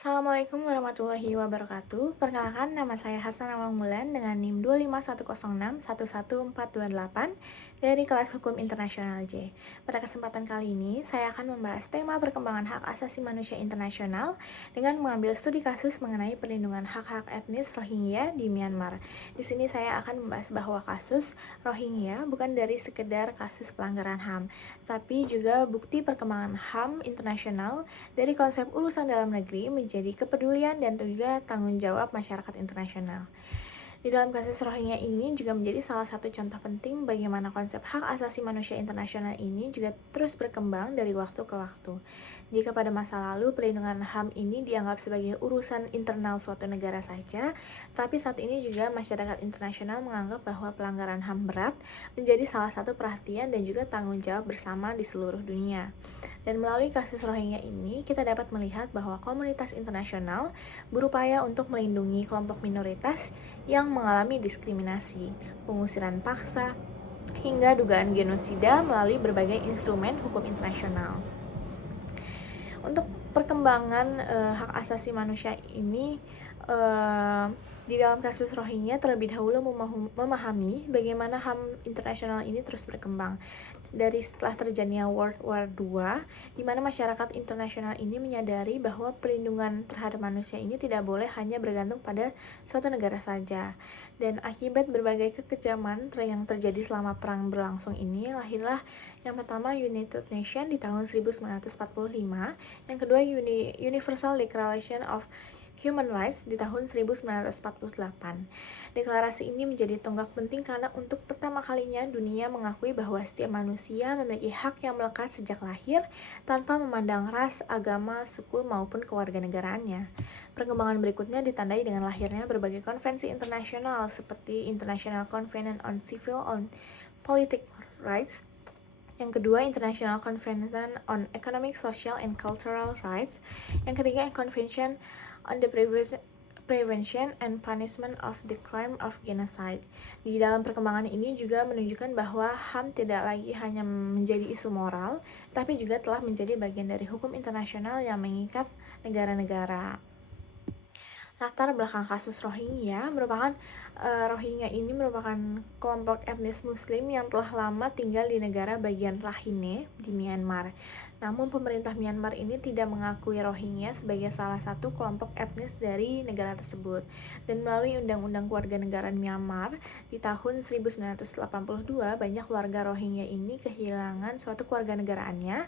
Assalamualaikum warahmatullahi wabarakatuh. Perkenalkan, nama saya Hasan Awang Mulan dengan NIM 25106-11428 dari kelas Hukum Internasional J. Pada kesempatan kali ini, saya akan membahas tema perkembangan hak asasi manusia internasional dengan mengambil studi kasus mengenai perlindungan hak-hak etnis Rohingya di Myanmar. Di sini saya akan membahas bahwa kasus Rohingya bukan dari sekedar kasus pelanggaran HAM, tapi juga bukti perkembangan HAM internasional dari konsep urusan dalam negeri menjadi kepedulian dan juga tanggung jawab masyarakat internasional. Di dalam kasus Rohingya ini juga menjadi salah satu contoh penting bagaimana konsep hak asasi manusia internasional ini juga terus berkembang dari waktu ke waktu. Jika pada masa lalu perlindungan HAM ini dianggap sebagai urusan internal suatu negara saja, tapi saat ini juga masyarakat internasional menganggap bahwa pelanggaran HAM berat menjadi salah satu perhatian dan juga tanggung jawab bersama di seluruh dunia. Dan melalui kasus Rohingya ini, kita dapat melihat bahwa komunitas internasional berupaya untuk melindungi kelompok minoritas yang mengalami diskriminasi, pengusiran paksa, hingga dugaan genosida melalui berbagai instrumen hukum internasional. Untuk perkembangan hak asasi manusia ini, di dalam kasus Rohingya terlebih dahulu memahami bagaimana HAM internasional ini terus berkembang. Dari setelah terjadinya World War II, di mana masyarakat internasional ini menyadari bahwa perlindungan terhadap manusia ini tidak boleh hanya bergantung pada suatu negara saja. Dan akibat berbagai kekejaman yang terjadi selama perang berlangsung ini, lahirlah yang pertama United Nations di tahun 1945, yang kedua Universal Declaration of Human Rights di tahun 1948. Deklarasi ini menjadi tonggak penting karena untuk pertama kalinya dunia mengakui bahwa setiap manusia memiliki hak yang melekat sejak lahir tanpa memandang ras, agama, suku, maupun kewarganegaraannya. Perkembangan berikutnya ditandai dengan lahirnya berbagai konvensi internasional seperti International Covenant on Civil and Political Rights, yang kedua International Convention on Economic, Social, and Cultural Rights, yang ketiga Convention on the Prevention and Punishment of the Crime of Genocide. Di dalam perkembangan ini juga menunjukkan bahwa HAM tidak lagi hanya menjadi isu moral, tapi juga telah menjadi bagian dari hukum internasional yang mengikat negara-negara. Latar belakang kasus Rohingya ini merupakan kelompok etnis Muslim yang telah lama tinggal di negara bagian Rakhine di Myanmar. Namun pemerintah Myanmar ini tidak mengakui Rohingya sebagai salah satu kelompok etnis dari negara tersebut. Dan melalui Undang-Undang Kewarganegaraan Myanmar di tahun 1982, banyak warga Rohingya ini kehilangan suatu kewarganegaraannya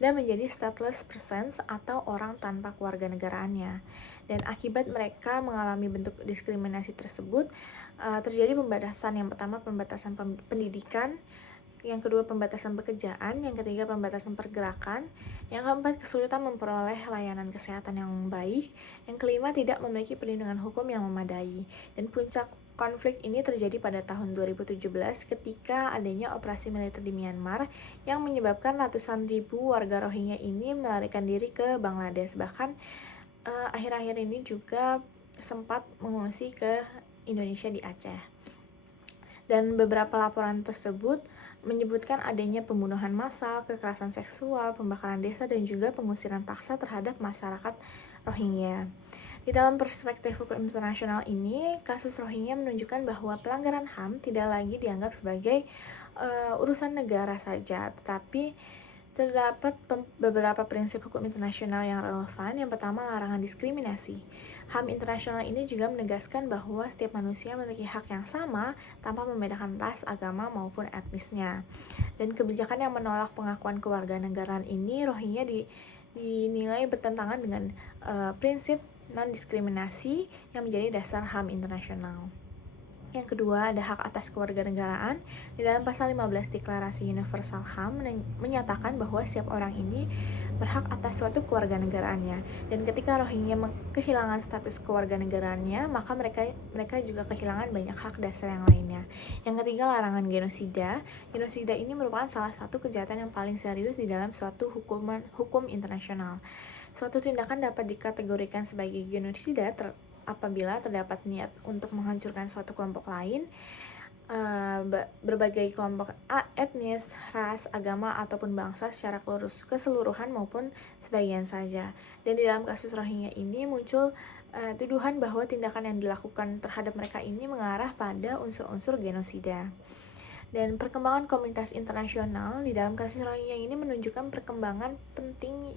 dan menjadi stateless persons atau orang tanpa kewarganegaraannya. Dan akibat mereka mengalami bentuk diskriminasi tersebut, terjadi pembatasan. Yang pertama pembatasan pendidikan, yang kedua pembatasan pekerjaan, yang ketiga pembatasan pergerakan, yang keempat kesulitan memperoleh layanan kesehatan yang baik, yang kelima tidak memiliki perlindungan hukum yang memadai. Dan puncak konflik ini terjadi pada tahun 2017 ketika adanya operasi militer di Myanmar yang menyebabkan ratusan ribu warga Rohingya ini melarikan diri ke Bangladesh. Bahkan akhir-akhir ini juga sempat mengungsi ke Indonesia di Aceh. Dan beberapa laporan tersebut menyebutkan adanya pembunuhan massal, kekerasan seksual, pembakaran desa, dan juga pengusiran paksa terhadap masyarakat Rohingya. Di dalam perspektif hukum internasional ini, kasus Rohingya menunjukkan bahwa pelanggaran HAM tidak lagi dianggap sebagai urusan negara saja, tetapi terdapat beberapa prinsip hukum internasional yang relevan. Yang pertama, larangan diskriminasi. HAM internasional ini juga menegaskan bahwa setiap manusia memiliki hak yang sama tanpa membedakan ras, agama, maupun etnisnya. Dan kebijakan yang menolak pengakuan kewarganegaraan ini, Rohingya dinilai bertentangan dengan prinsip non-diskriminasi yang menjadi dasar HAM internasional. Yang kedua, ada hak atas kewarganegaraan. Di dalam pasal 15 Deklarasi Universal HAM menyatakan bahwa setiap orang ini berhak atas suatu kewarganegaraannya. Dan ketika Rohingya kehilangan status kewarganegaraannya, maka mereka juga kehilangan banyak hak dasar yang lainnya. Yang ketiga, larangan genosida. Genosida ini merupakan salah satu kejahatan yang paling serius di dalam suatu hukum internasional. Suatu tindakan dapat dikategorikan sebagai genosida apabila terdapat niat untuk menghancurkan suatu kelompok lain, berbagai kelompok etnis, ras, agama, ataupun bangsa secara keseluruhan maupun sebagian saja. Dan di dalam kasus Rohingya ini muncul tuduhan bahwa tindakan yang dilakukan terhadap mereka ini mengarah pada unsur-unsur genosida. Dan perkembangan komunitas internasional di dalam kasus Rohingya ini menunjukkan perkembangan penting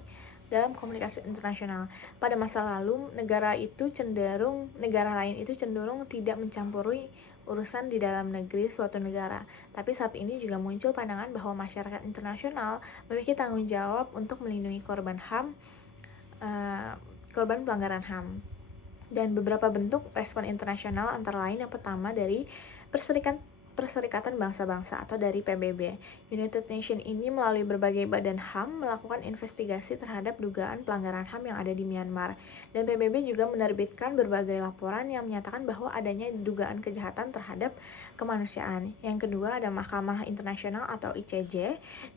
dalam komunikasi internasional. Pada masa lalu, negara lain itu cenderung tidak mencampuri urusan di dalam negeri suatu negara. Tapi saat ini juga muncul pandangan bahwa masyarakat internasional memiliki tanggung jawab untuk melindungi korban pelanggaran HAM. Dan beberapa bentuk respon internasional antara lain yang pertama dari Perserikatan Bangsa-Bangsa atau dari PBB. United Nations ini melalui berbagai badan HAM melakukan investigasi terhadap dugaan pelanggaran HAM yang ada di Myanmar. Dan PBB juga menerbitkan berbagai laporan yang menyatakan bahwa adanya dugaan kejahatan terhadap kemanusiaan. Yang kedua ada Mahkamah Internasional atau ICJ.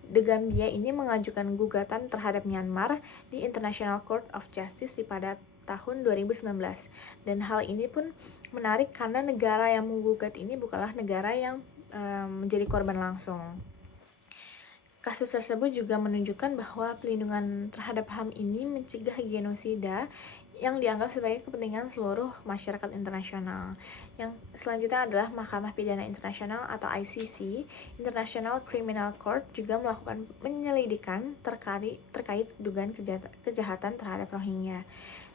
The Gambia ini mengajukan gugatan terhadap Myanmar di International Court of Justice pada tahun 2019. Dan hal ini pun menarik karena negara yang menggugat ini bukanlah negara yang menjadi korban langsung. Kasus tersebut juga menunjukkan bahwa pelindungan terhadap HAM ini mencegah genosida yang dianggap sebagai kepentingan seluruh masyarakat internasional. Yang selanjutnya adalah Mahkamah Pidana Internasional atau ICC, International Criminal Court, juga melakukan penyelidikan terkait dugaan kejahatan terhadap Rohingya.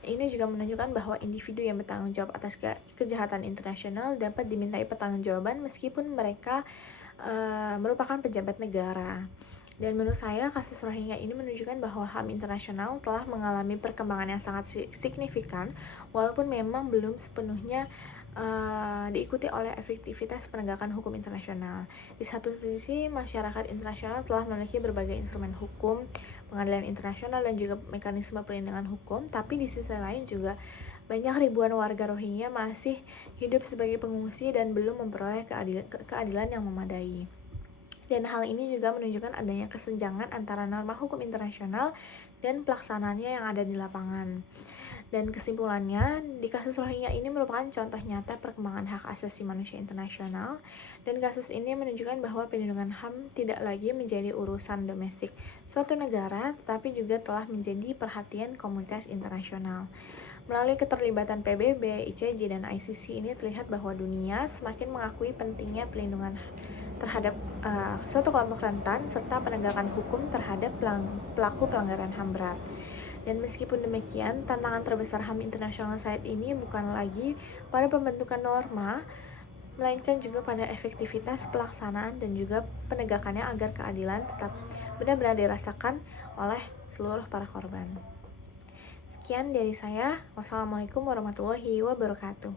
Ini juga menunjukkan bahwa individu yang bertanggung jawab atas kejahatan internasional dapat dimintai pertanggungjawaban meskipun mereka merupakan pejabat negara. Dan menurut saya kasus Rohingya ini menunjukkan bahwa HAM internasional telah mengalami perkembangan yang sangat signifikan walaupun memang belum sepenuhnya diikuti oleh efektivitas penegakan hukum internasional. Di satu sisi, masyarakat internasional telah memiliki berbagai instrumen hukum, pengadilan internasional, dan juga mekanisme perlindungan hukum, tapi di sisi lain juga banyak ribuan warga Rohingya masih hidup sebagai pengungsi dan belum memperoleh keadilan yang memadai. Dan hal ini juga menunjukkan adanya kesenjangan antara norma hukum internasional dan pelaksanaannya yang ada di lapangan. Dan kesimpulannya, di kasus Rohingya ini merupakan contoh nyata perkembangan hak asasi manusia internasional, dan kasus ini menunjukkan bahwa pelindungan HAM tidak lagi menjadi urusan domestik suatu negara, tetapi juga telah menjadi perhatian komunitas internasional. Melalui keterlibatan PBB, ICJ, dan ICC ini terlihat bahwa dunia semakin mengakui pentingnya pelindungan terhadap suatu kelompok rentan serta penegakan hukum terhadap pelaku pelanggaran HAM berat. Dan meskipun demikian, tantangan terbesar HAM internasional saat ini bukan lagi pada pembentukan norma, melainkan juga pada efektivitas pelaksanaan dan juga penegakannya agar keadilan tetap benar-benar dirasakan oleh seluruh para korban. Sekian dari saya. Wassalamualaikum warahmatullahi wabarakatuh.